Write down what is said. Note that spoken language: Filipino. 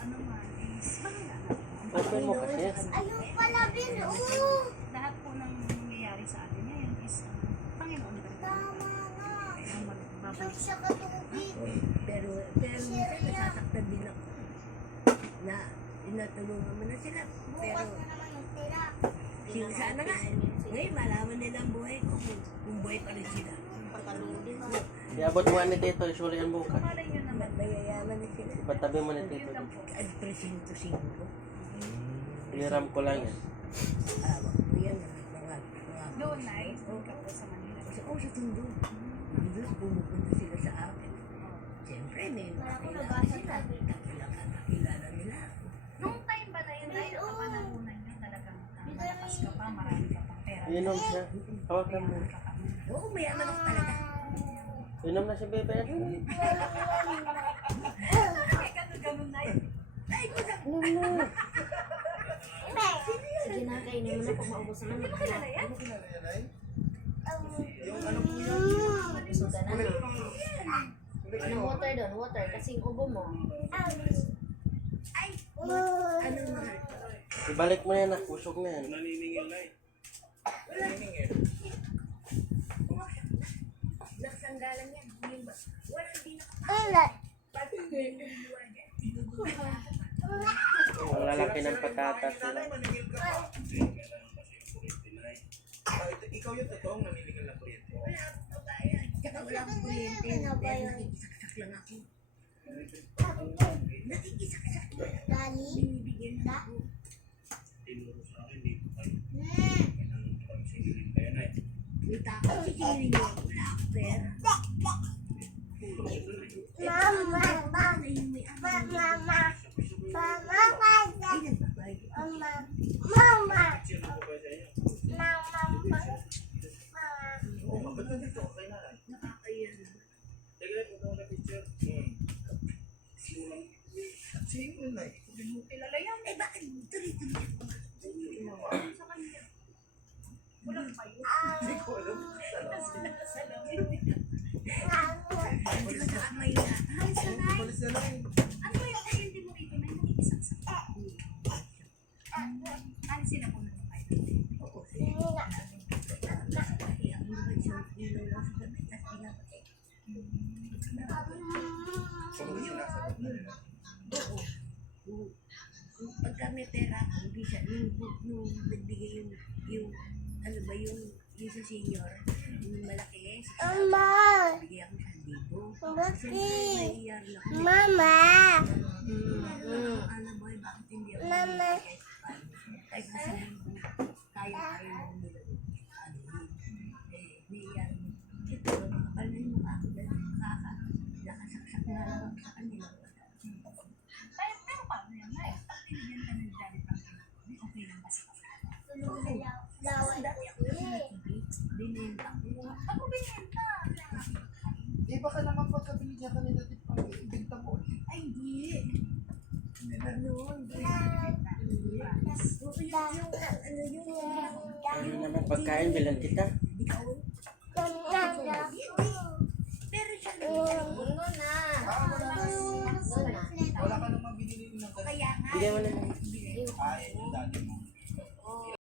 ano man, is bahala na. Open mo kasi. Ayun pala, Bin. Lahat po ng nangyayari sa atin ngayon is Panginoon talaga. Tama nga. Kaya magbabalik. Shoot siya katubig. Pero minsan nasasaktan din ako. Na tinatulungan mo na sila. Pero Bukas na naman yung tira. sila sana nga. Ngayon malaman nila ang buhay ko. Kung buhay pa rin sila. Iabot mo ni Tito, isuli ang bukas. Malay nyo naman. Mayayaman na sila. Ipatabi mo ni Tito. Yun lang po. Ang presinto singko. Hiram ko lang yan. Awak ko yan. Mga Doon na, doon ka po sa Manila. Kasi sa tundo. Doon pumupunta sila sa akin. Siyempre may makakilala sila. Kakilala nila. Nung time ba na yun, ay kapanahunan nyo talagang malakas ka pa, marami ka pang pera. Inom siya. Hawakan mo. Oo, mayaman ako talaga. Inom na si Bebe. Ganun na yun. Ay, kusap. Sige na, kainin mo na pag maubos naman. Hindi mo kilala yan? Suga na. Anong water doon? Water. Kasing ubo mo. Anong mahal? Ibalik mo yan, kusog na yan. Naksanggalan yan. Wala, hindi na Ang lalaki ng patatas nila. Ikaw yung totoong naniligal na kuryente. Tsaka wala akong kuryente. Pero nakikisaksak lang ako. Nakikisaksak lang. Dali. Binibigyan na ako. Tinuro sa akin, dito kayo. Ang pang-singilin kayo na eh. May takot si Kiri niyo. Wala ako pera. Mama. Ano yung may ama? Mama. Mama. Ay, nagbabayad. Mama. Mama. Sino ko ba sa inyo? Mama. Oo, ba't nandito? Okay na lang. Nakakaya naman. Teka, ito na picture. Sino na eh? Kilala yan. Eh, bakit tuloy-tuloy ako? Sa kanya. Walang pa yun. Hindi ko alam. Hindi ko nakamay na. Ay, sanay. Balis na lang. Ano ba yung kuryente mo rito na nakikisaksak? Alisin ako na tayo. Oo. Kaya ang mga isang ilaw lang sa gabi. Tapos pinapatay. Pag sinasagot na nila. Oo. Pagka may pera ako, hindi siya, nung nagbigay yung, ano ba yung sa senior, yung malaki, bigay ako 1,000. Siyempre, naiyar na ako. Mama. Ano boy, bakit hindi ako Mama. kahit na sabihin ko, kaya lang nila. Naiyar mo. Ito, makapal na yung mukha ko dahil nakasaksak na lang ako sa kanila. Pero paano yan na eh? Pag tinigyan ka ng Daddy Frankie, okay lang ba sa kapatid? Laway. Dati ako yung TV, binenta ko. Ako binenta. Eh, baka naman pagka binigyan ka nila dito pang ibenta mo ulit. Ay, hindi. Hindi na. Ano, hindi. Ano yung Ano naman pagkain, bilang kita. ikaw? Pero siya Uno na. Wala ka namang binili ng kaya nga. Bigyan mo naman.